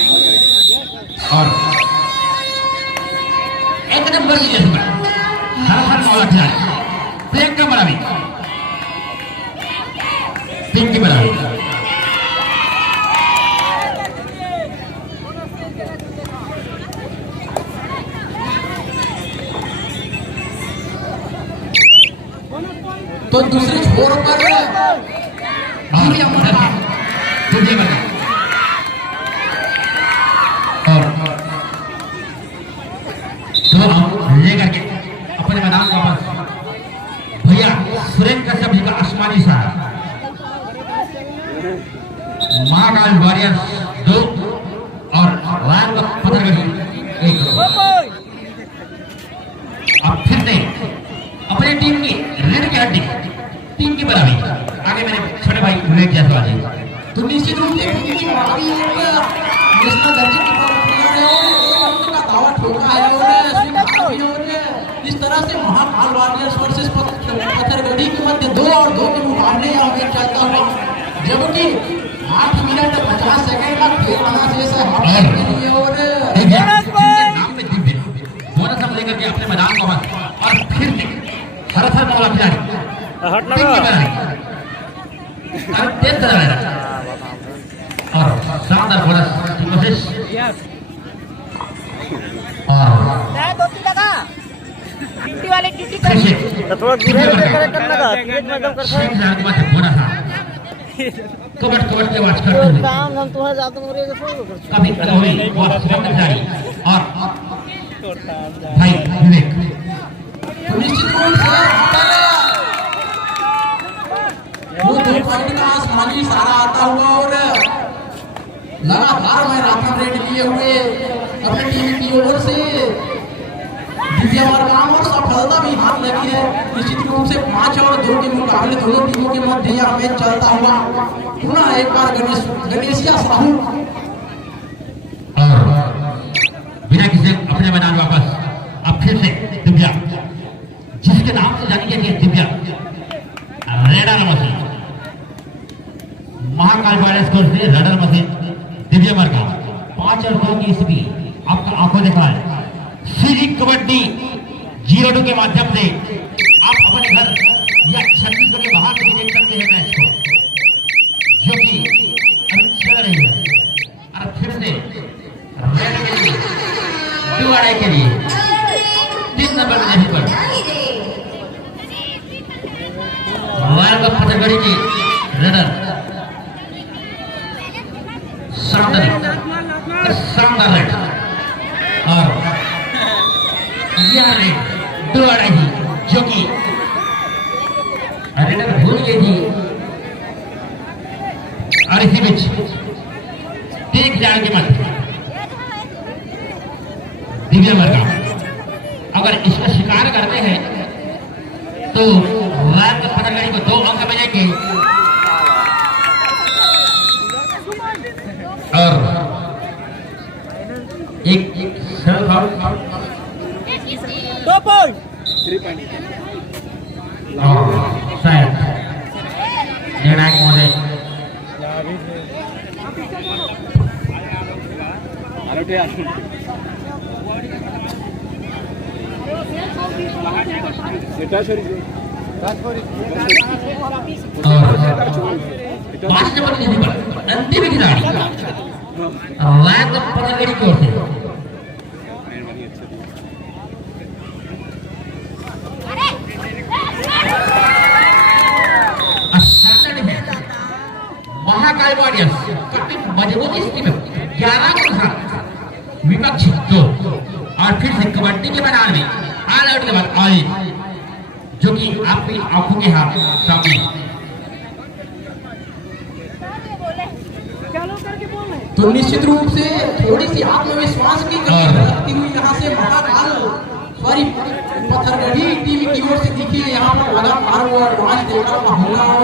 और एक नंबर की जज्बा हर मौला खिलाड़ी प्रियंका बरावी पिंकी बरावी तो दूसरे छोर पर लेकर के अपने मैदान का वापस भैया सुरेंद्र कश्यप जी का आसमानी सा महाकाल वॉरियर्स 2 और लायन का पत्थरगढ़ी 1। अब फिर से अपनी टीम की रीढ़ की हड्डी टीम की बराबरी आगे मेरे छोटे भाई विवेक जायसवाल जी। तो निश्चित रूप से नेशनल दर्जे की का दावा ठोका है और इस तरह से महाकाल वॉरियर्स वर्सेस पत्थरगढ़ी के मध्य 2 और 2 के मुकाबले यहाँ पे चलता हुआ, जबकि 8 मिनट 50 सेकंड का खेल बना शेष है और नाम में दिव्य बोनस हम लेकर के अपने मैदान को और फिर से हर मौला खिलाड़ी और शानदार बोनस की कोशिश वाले टीटी थोड़ा कबट के वाच करते हैं काम हम तुम्हारे जाते मोरे कभी कभी बहुत खिलाड़ी और भाई विवेक निश्चित रूप से वो 2 पॉइंट का आसमानी सारा आता हुआ और लगातार मैराथन रेड लिए हुए अपनी टीम की ओर से दिव्या वर्गाम और सफलता भी हाथ लगी है। निश्चित रूप से 5 और 2 के मुकाबले दोनों टीमों के मध्य यह मैच चलता हुआ पुनः एक बार गणेशिया साहू और बिना किसी अपने मैदान वापस अब फिर से दिव्या जिसके नाम से जानी जाती है Divya raider machine Mahakal warriors को रेडर मशीन दिव्या वर्गा 5 और 2 की स्थिति आपका आंखों देखा है। सीधी कबड्डी 0-2 के माध्यम से आप अपने घर या छत्तीसगढ़ के बाहर भी देख सकते हैं मैच को, जो कि चल रही है। और फिर से रेड के लिए 2 अड़ाई के लिए 3 नंबर नहीं पर वायर का पत्थरगढ़ी की रेडर शानदार रेड और यह रेड 2 अड़ाई जो कि रेडर भूल गई थी और इसी बीच 3 खिलाड़ी के मध्य दिव्या वर्गा अगर इसका शिकार करते हैं तो वायर का पत्थरगढ़ी को 2 अंक मिलेंगे और एक सरल फाउल 2 पॉइंट शायद निर्णायक महोदय अंतिम खिलाड़ी लायन पत्थरगढ़ी की ओर से महाकाल वॉरियर्स काफी मजबूत स्थिति में 11 के साथ विपक्ष 2 और फिर से कबड्डी के मैदान में ऑल आउट के बाद ऑल जो कि आपकी आंखों के हाथ सामने तो निश्चित रूप से थोड़ी सी आत्मविश्वास की कमी रखती हुई यहाँ से महाकाल सॉरी पत्थरगढ़ी टीम की ओर से दिखी यहाँ पर लगातार वो एडवांस देखा होगा और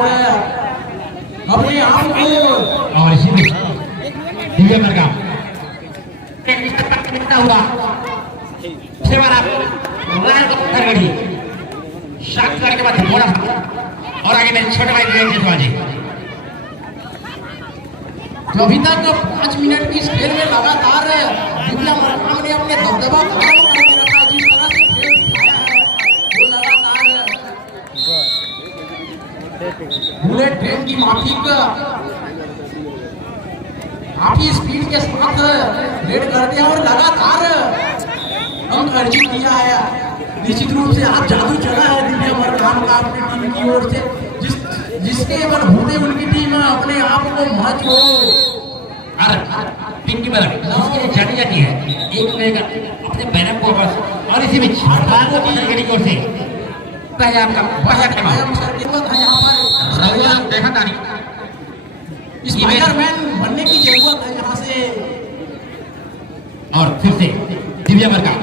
अपने आप को और इसी में दिव्या वर्गा हुआ पत्थरगढ़ी शांत करके बाद थोड़ा और आगे मेरे छोटे भाई विवेक जायसवाल जी तो अभी तक 5 मिनट की इस खेल में लगातार दिव्या मरकाम ने अपने दबदबा कायम करके रखा है। जिस तरह से खेल दिखाया है वो लगातार बुलेट ट्रेन की माफिक काफी स्पीड के साथ रेड करते हैं और लगातार अंक अर्जित किया है। निश्चित रूप से आज जादू चला है दिव्या मरकाम का अपनी टीम की ओर से, जिसके बलबूते उनकी टीम अपने आप को महज हो और पिंकी बलक इसके लिए जानी जाती है एक लेकर अपने बैनर को बस। और इसी बीच भारत को की ओर से पहले आपका पहला खेल है यहाँ पर रहुआ देखा तानी स्पाइडरमैन बनने की जरूरत है यहाँ से। और फिर से दिव्या मरकाम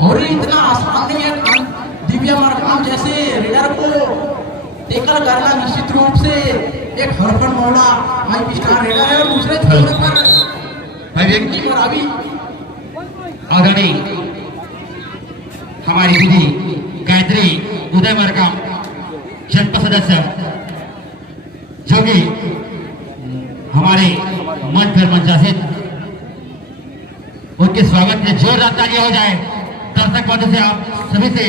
और इतना आसान नहीं है दिव्या मरकाम जैसे रेडर को टेकल करना। निश्चित रूप से एक हरफन मौला फाइव स्टार रेडर है और दूसरे छोर पर पिंकी मरावी आदरणीय हमारी दीदी गायत्री उदय मरकाम जनपद सदस्य जो कि हमारे मंच पर मंचासित, उनके स्वागत में जोरदार तालियां हो जाए दर्शक वर्ग से, आप सभी से।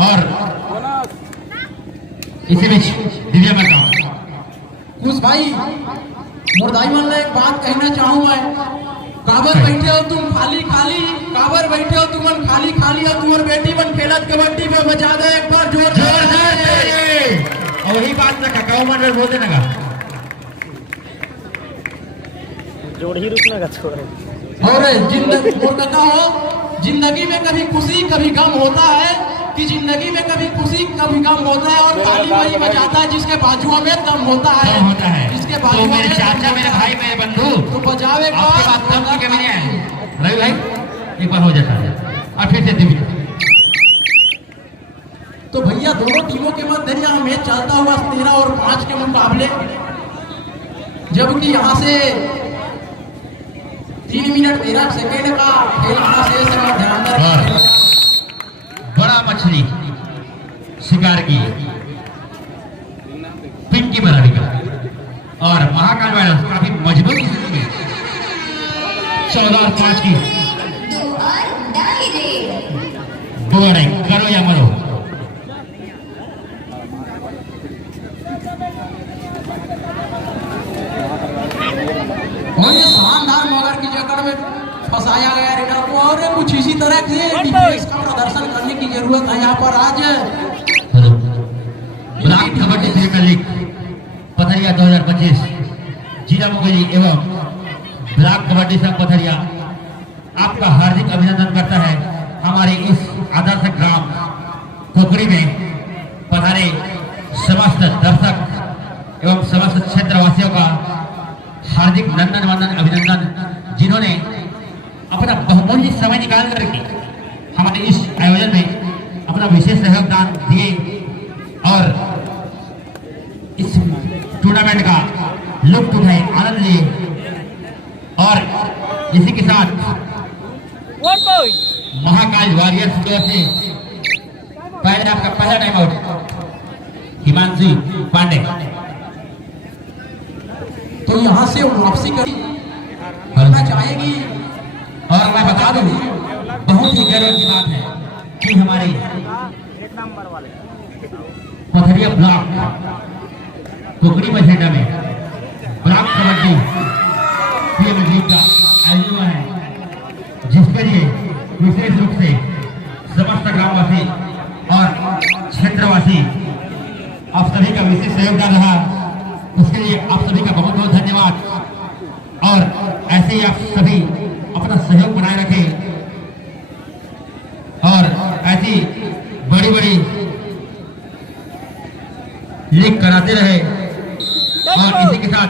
और इसी बीच दिव्या मरकाम कुछ भाई मुर्दाई वाला एक बात कहना चाहूँ मैं। काबर बैठे हो तुम खाली खाली, काबर बैठे हो तुम खाली खाली, और तुम्हारी बेटी बन खेलत कबड्डी में बजा दो एक बार जोर जोर से। और वही बात ना काकाओ मन में बोलते ना जोड़ ही रुकना का छोड़। और जिंदगी में कभी खुशी कभी गम होता है, कि जिंदगी में कभी खुशी कभी गम होता है, और ताली वही बजाता है जिसके बाजुओं में दम होता है। जिसके बाजुओं में चाचा, मेरे भाई, मेरे बंधु, तो बजावे रवि भाई एक बार हो जाता है। और फिर से दिव्या। तो भैया दोनों टीमों के मध्य यहाँ मैच चलता हुआ 13 और 5 के मुकाबले, जबकि यहाँ से 3 मिनट 13 सेकेंड का खेल यहाँ से बड़ा मछली शिकार की पिंकी मरावी का, और महाकाल वायरस काफी मजबूत स्थिति में 14 और 5 की करो या मरो। और ये शानदार मगर की जकड़ में फंसाया गया रेडर को, और कुछ इसी तरह से डिफेंस का प्रदर्शन करने की जरूरत है यहाँ पर। आज block kabaddi premier league Pathariya 2025 जिला मुंगेली एवं ब्लॉक कबड्डी संघ पथरिया आपका हार्दिक अभिनंदन करता है। हमारे इस आदर्श ग्राम कोकड़ी में पधारे समस्त दर्शक एवं समस्त क्षेत्रवासियों का हार्दिक नंदन वंदन अभिनंदन, जिन्होंने अपना बहुमूल्य समय निकाल करके हमारे इस आयोजन में अपना विशेष सहयोगदान दिए और इस टूर्नामेंट का लुत्फ उठाए, आनंद लिए। और इसी के साथ महाकाल वॉरियर्स की ओर से पहले आपका पहला टाइम आउट हिमांशु पांडे। तो यहाँ से वापसी करना चाहेगी। और मैं बता दूं, बहुत ही गौरव की बात है कि हमारे पथरिया ब्लॉक कोकड़ी मझेटा में ब्लॉक कबड्डी प्रीमियर लीग का आयोजन हुआ है, जिसके लिए विशेष रूप से समस्त ग्रामवासी और क्षेत्रवासी आप सभी का विशेष सहयोगदान रहा। उसके लिए आप सभी का बहुत बहुत धन्यवाद। और ऐसे ही आप सभी अपना सहयोग बनाए रखें और ऐसी बड़ी बड़ी लीग कराते रहे। और इसी के साथ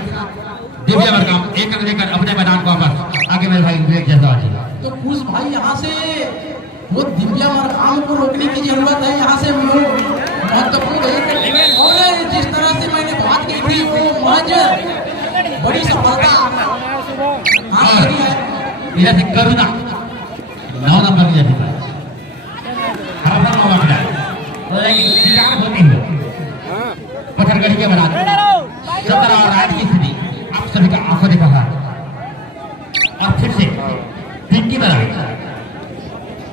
दिव्या मरकाम एक अंक लेकर अपने मैदान को वापस आगे मेरे भाई विवेक जयसवाल जी। तो कुछ भाई यहाँ से वो दिव्या मरकाम को रोकने की जरूरत है। यहाँ से महत्वपूर्ण और जिस तरह से मैंने बात की थी वो आज बड़ी सफलता इधर से करुणा 9 नंबर की जाती है। लेकिन शिकार होती हुई पत्थरगढ़ी के मैदान 17 और 8 की स्थिति आप सभी का आंखों देखा है। और फिर से पिंकी मैदान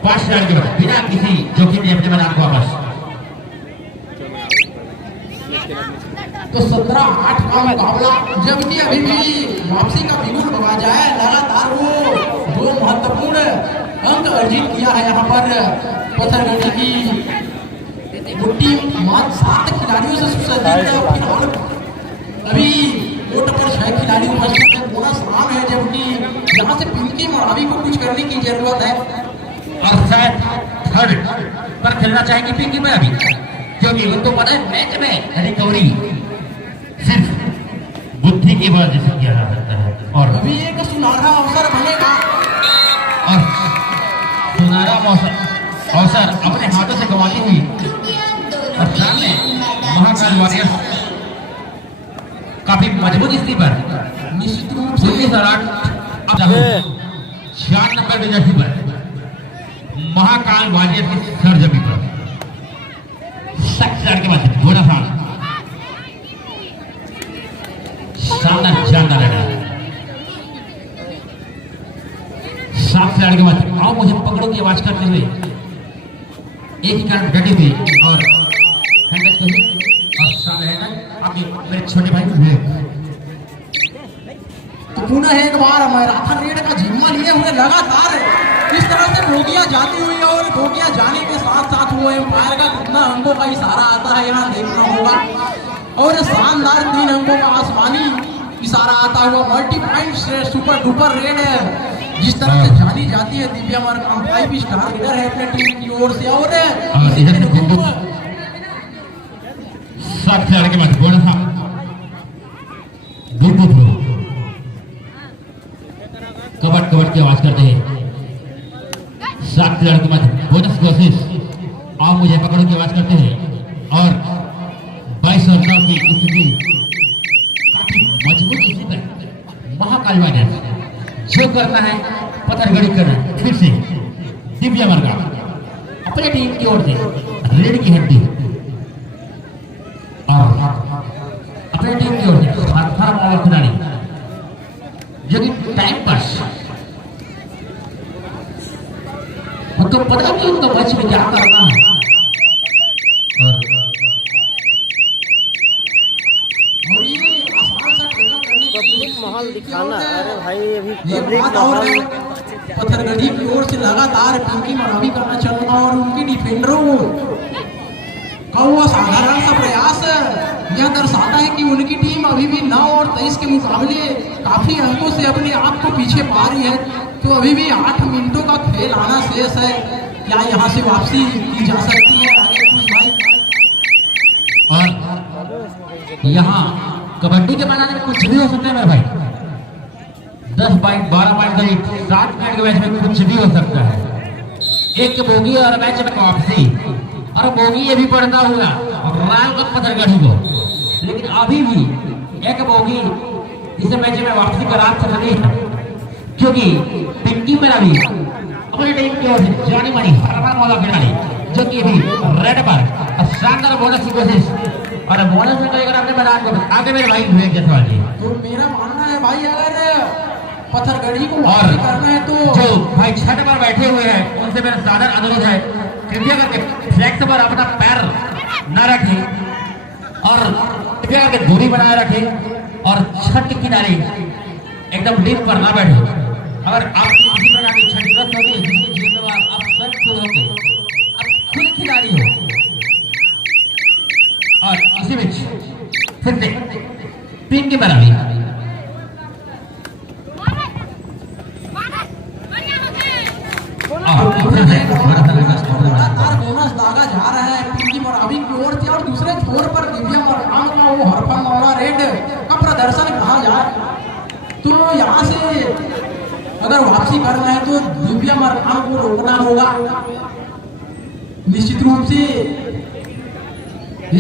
5 रन के बाद बिना किसी जोखिम के अपने मैदान को वापस। तो 17-8 का मुकाबला, जबकि अभी भी वापसी का बिगुल बजा जाए, लगातार वो 2 महत्वपूर्ण अंक अर्जित किया है यहाँ पर पत्थरगढ़ी की गुट्टी मात्र 7 खिलाड़ियों से सुसज्जित है। फिलहाल अभी कोर्ट पर 6 खिलाड़ी उपस्थित है, बोनस राम है, जबकि यहाँ से पिंकी मरावी को कुछ करने की जरूरत है। और शायद थर्ड पर खेलना चाहेंगे पिंकी में अभी, क्योंकि उनको पता है मैच में रिकवरी सिर्फ बुद्धि की वजह से किया जा सकता है। और अभी एक सुनहरा अवसर बनेगा, और सुनहरा अवसर अपने हाथों से गंवाती हुई और सामने महाकाल वॉरियर्स काफी मजबूत स्थिति पर निश्चित रूप से 6 नंबर जर्सी पर महाकाल वॉरियर्स की सरजमी पर सख्त के बाद घोड़ा फाड़ शानदार शानदार लड़ा 7 खिलाड़ी के बाद आओ मुझे पकड़ो की आवाज करते हुए एक ही कारण डटी हुई और हैंडल को ही और सामने हैंडल अभी मेरे छोटे भाई हुए। तो पुनः एक बार मैराथन रेड का जिम्मा लिए हुए लगातार इस तरह से बोगियां जाती हुई और बोगियां जाने के साथ साथ वो एम्पायर का कितना अंकों का इशारा आता है यहाँ देखना होगा। और शानदार 3 अंकों का आसमानी इशारा आता हुआ multi point super duper red है, जिस तरह से जानी जाती है दिव्या मरकाम 5 स्टार लीडर है अपने टीम की ओर से। और इधर से 7 खिलाड़ी के बाद घोड़ा था कबट कबट की आवाज करते हैं। 7 खिलाड़ी के बाद बोनस कोशिश आओ मुझे पकड़ो की आवाज करते हैं और 22 और 9 की स्थिति काफी मजबूत स्थिति पर महाकाल वॉरियर्स जो करना है पत्थरगढ़ी करना है। फिर से दिव्या मरगा अपने टीम की ओर से रेड की हड्डी और अपने टीम की ओर से 18 खिलाड़ी जो कि टाइम पास उनको पता नहीं उनको मैच में क्या करना है। और ये आसान सा ठेका करने के लिए पब्लिक माहौल दिखाना। अरे भाई अभी ये पब्लिक बात और माहौल पत्थरगढ़ी की ओर से लगातार पिंकी मरावी करना चलना और उनकी डिफेंडरों का वो साधारण सा प्रयास यह दर्शाता है कि उनकी टीम अभी भी 9 और 23 के मुकाबले काफी अंकों से अपने आप को पीछे पा रही है। तो अभी भी 8 मिनटों का खेल आना शेष है, क्या यहाँ से वापसी की जा सकती है आगे कुछ भाई? और यहाँ कबड्डी के मैदान में कुछ भी हो सकता है मेरे भाई। 10 पॉइंट 12 पॉइंट करीब 7 मिनट के मैच में कुछ भी हो सकता है। एक बोगी और मैच में वापसी और बोगी ये भी पड़ता हुआ राल को पत्थरगढ़ी को, लेकिन अभी भी एक बोगी इस मैच में वापसी का रास्ता नहीं है, क्योंकि पिंकी मेरा भी अपनी टीम की ओर से जानी मानी हरमान वाला खिलाड़ी जो कि अभी रेड पर शानदार बोनस की कोशिश और बोनस में अगर अपने मैदान को आगे मेरे भाई विवेक जसवाल जी। तो मेरा मानना है भाई अगर पत्थरगढ़ी को और वापसी करना है तो जो भाई छत पर बैठे हुए हैं उनसे मेरा सादर अनुरोध है कृपया करके फ्लैक्स पर अपना पैर न रखें और कृपया करके दूरी बनाए रखें और छत किनारे एकदम डीप पर ना बैठे। अगर आपकी किसी प्रकार की क्षतिग्रस्त होगी जिसके जिम्मेवार आप स्वयं खुद होंगे, आप खुद खिलाड़ी हो। और इसी बीच फिर से पिंक की बराबरी लगातार बोनस दागा जा रहा है पिंकी मरावी की ओर से और दूसरे छोर पर दिव्या मरकाम का वो हरफन वाला रेड का प्रदर्शन कहा जाए तो यहाँ से अगर वापसी करना है तो दिव्या मरकाम को रोकना होगा निश्चित रूप से।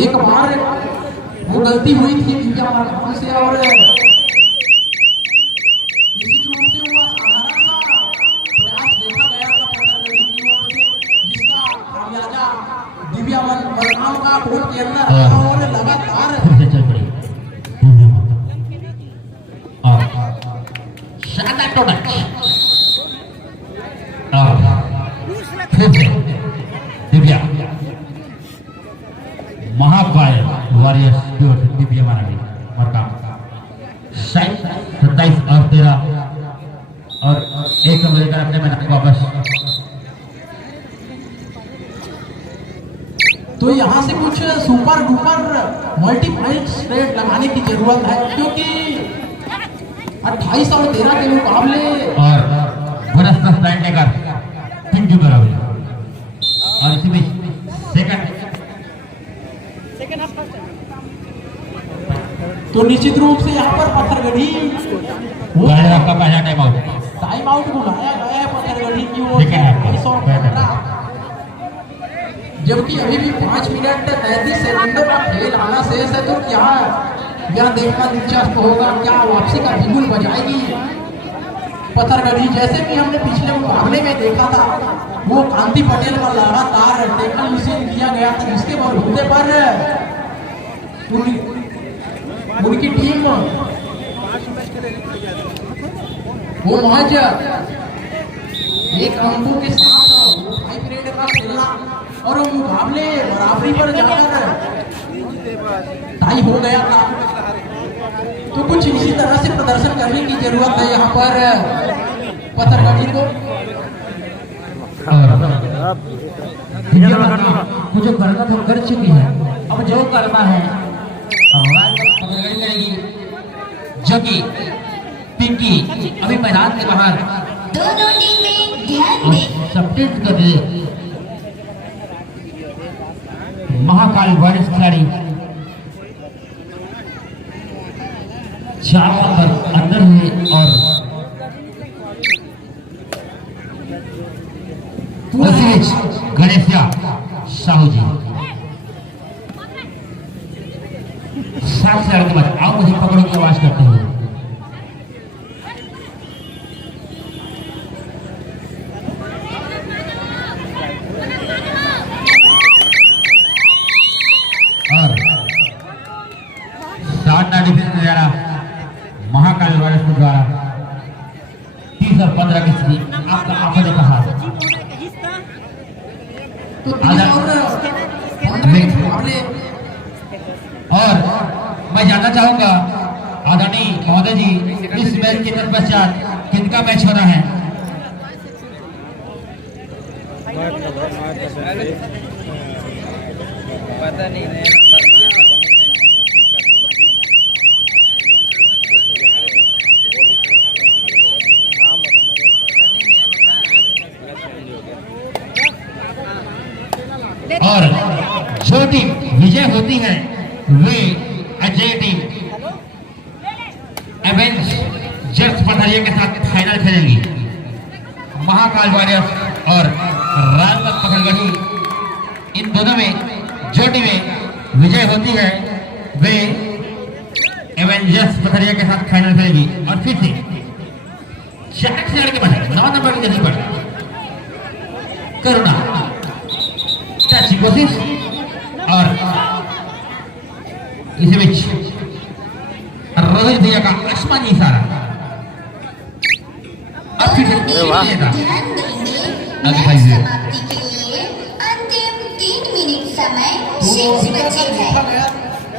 एक बार वो गलती हुई थी दिव्या मरकाम से और निश्चित रूप से वो साधारण सा प्रयास देखा गया था पत्थरगढ़ी की ओर से, जिसका खामियाजा दिव्या मरकाम का कोर्ट के अंदर आया और लगातार फिर से चल पड़ी और शानदार टच और फिर से दिव्या महाकाल वॉरियर्स की ओर से दिव्या मारा गई मरकाम 27 और 13 और एक नंबर लेकर अपने मैदान को वापस। तो यहाँ से कुछ सुपर डुपर मल्टीप्लाइज रेट लगाने की जरूरत है, क्योंकि 28 और 13 के मुकाबले और बोनस लाइन लेकर पिंजू बराबर और इसी बीच सेकंड तो निश्चित रूप से यहाँ पर पत्थरगढ़ी आपका पहला टाइम आउट बुलाया गया है पत्थरगढ़ी की ओर सेकंड हाफ 28 और 15, जबकि अभी भी 5 मिनट 33 सेकंडों का खेल आना शेष है। तो क्या यह देखना दिलचस्प होगा, क्या वापसी का बिगुल बजाएगी पत्थरगढ़ी। जैसे कि हमने पिछले मुकाबले में देखा था, वो कांति पटेल का लगातार टेकल मिशन किया गया था, जिसके बलबूते पर उनकी टीम वो महज एक अंकों के साथ हाई ग्रेड का खेलना और वो मुकाबले बराबरी पर जाकर टाई हो गया था। तो कुछ इसी तरह से प्रदर्शन करने की जरूरत है यहाँ पर पत्थरगढ़ी को। कुछ करना तो कर चुकी है, अब जो करना है करेगी, जो कि पिंकी अभी मैदान के बाहर दोनों टीमें ध्यान दें। सबमिट कर दे। महाकाल वॉरियर्स खिलाड़ी 4 नंबर अंदर हुए और गणेशिया साहू जी 7 से आगे मत आओ, मुझे पकड़ो की आवाज करते हुए। और शानदार डिफेंस द्वारा महाकाल वॉरियर्स के द्वारा 30 और 15 की स्थिति आपका आंखों ने कहा। तो 30 और 15 के मुकाबले और मैं जानना चाहूंगा आदरणीय महोदय जी, इस मैच के तत्पश्चात किनका मैच हो रहा है? पता नहीं और जो टीम विजय होती है वे अजय टीम एवेंजर्स पठारिया के साथ फाइनल खेलेंगी। महाकाल वॉरियर्स और राजगढ़ पकड़गढ़ी, इन दोनों में जो टीमें विजय होती है वे एवेंजर्स पठारिया के साथ फाइनल खेलेंगी। और फिर से 4 खिलाड़ी के बाद 9 नंबर की जगह पर करुणा टच की कोशिश और इसी बीच रोहित भैया का आसमानी इशारा। अब फिर से ध्यान देंगे, मैच समाप्ति के लिए अंतिम 3 मिनट समय शेष बचे हैं।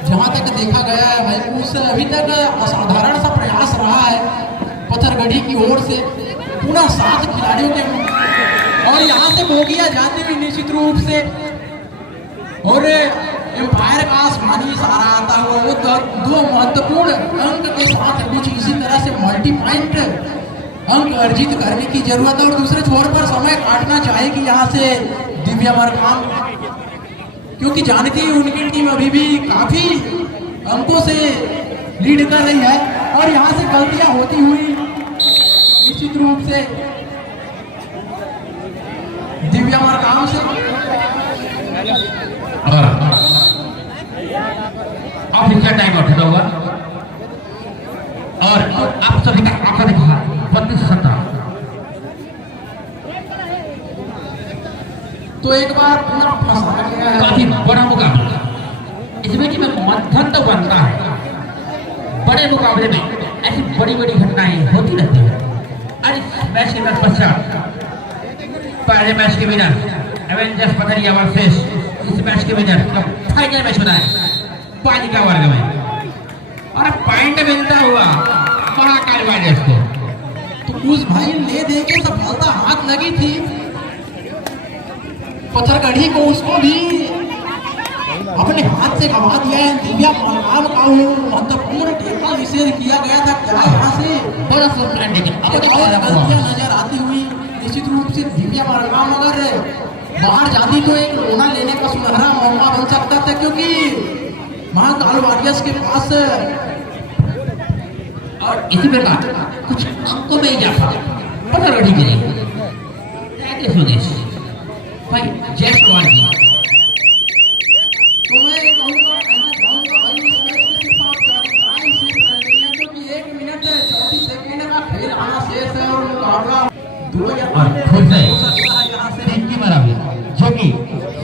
जहाँ तक देखा गया है भाई, उस अभी तक असाधारण सा प्रयास रहा है पत्थरगढ़ी की ओर से। पूरा 7 खिलाड़ियों के और यहाँ से बोगिया जाती हुई निश्चित रूप से, और एम्पायर का आसमानी इशारा आता हुआ वो 2 महत्वपूर्ण अंक के साथ कुछ इसी तरह से मल्टी पॉइंट अंक अर्जित करने की जरूरत है। और दूसरे छोर पर समय काटना चाहेगी यहाँ से दिव्या मरकाम, क्योंकि जानती है उनकी टीम अभी भी काफी अंकों से लीड कर रही है। और यहाँ से गलतियां होती हुई निश्चित रूप से दिव्या मरकाम से अब इसका टाइम आउट होगा और आप सभी का आंखों ने कहा 32-17। तो एक बार पुनः फंसा गया है। काफी बड़ा मुकाबला, इसमें कि मैं मध्यम तो बनता है। बड़े मुकाबले में ऐसी बड़ी बड़ी घटनाएं होती रहती है। और इस मैच के पश्चात पहले मैच के विनर एवेंजर्स पथरिया वर्सेस इस मैच के विनर का फाइनल मैच होना है बालिका वर्ग में, और पॉइंट मिलता हुआ महाकाल वारियर्स को। तो उस भाई ले दे के सफलता हाथ लगी थी पत्थरगढ़ी को, उसको भी अपने हाथ से गवा दिया है। दिव्या मरकाम का वो महत्वपूर्ण टेका निषेध किया गया था। क्या यहाँ से बड़ा सरप्राइजिंग अब और गलतियां नजर आती हुई निश्चित रूप से दिव्या मरकाम अगर बाहर जाती तो एक रोना लेने का सुनहरा मौका बन सकता था, क्योंकि महाकाल वारियर्स के पास और इसी प्रकार कुछ अंकों में इजाफा पत्थरगढ़ी के लिए सुदेश भाई जय सवाल जी। तो मैं कहूँगा कहना चाहूँगा भाई इस मैच में सिर्फ आप 44 शेष रह गई हैं, क्योंकि 1 मिनट 34 सेकंड का खेल आना शेष है और मुकाबला और फिर से यहाँ से टीम की मरावी जो कि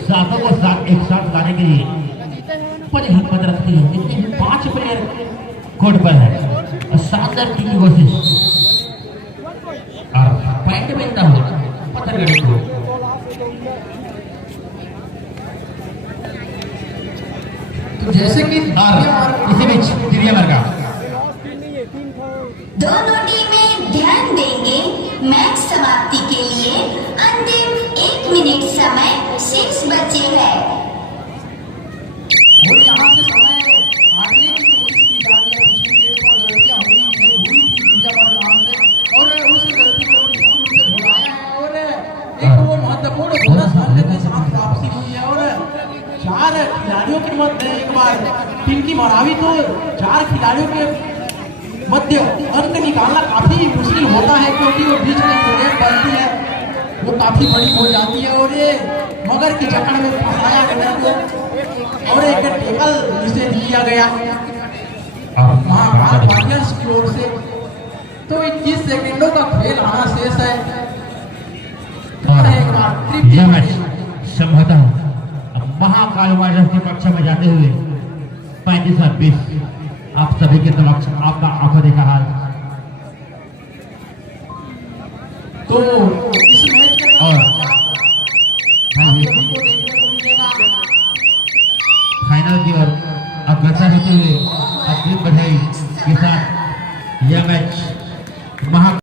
सातों को साथ एक साथ लाने के लिए बड़ी हिम्मत रखती है। इनके 5 प्लेयर कोर्ट पर है और शानदार टीम की कोशिश और पॉइंट मिलता हो पत्थरगढ़ी को। तो जैसे कि और इसी बीच दिव्या मरका दोनों टीमें ध्यान देंगे। मैच समाप्ति के लिए अंतिम 1 मिनट समय शेष बचे है। और यहाँ से समय काटने की कोशिश की जा रही है। पिछली डेट पर गलतियाँ हुई थी दिव्या मरकाम से, और उस गलती को निश्चित रूप से भुलाया है, और एक वो महत्वपूर्ण बोनस अंक के साथ वापसी हुई है। और 4 खिलाड़ियों के मध्य एक बार टीम की मरावी तो 4 खिलाड़ियों के मध्य अंक निकालना काफी मुश्किल होता है, क्योंकि वो बीच में जो रेत बनती है वो काफी बड़ी हो जाती है, और ये मगर की जकड़ में फंसाया गया को और एक टेकल निषेध किया गया महाकाल वारियर्स की ओर से। तो 21 सेकंडों का खेल आना शेष है। और एक बार यह मैच संभवतः महाकाल वारियर्स के पक्ष में जाते हुए 35-20 आप सभी के समक्ष आपका आंखों देखा हाल। तो इस मैच के और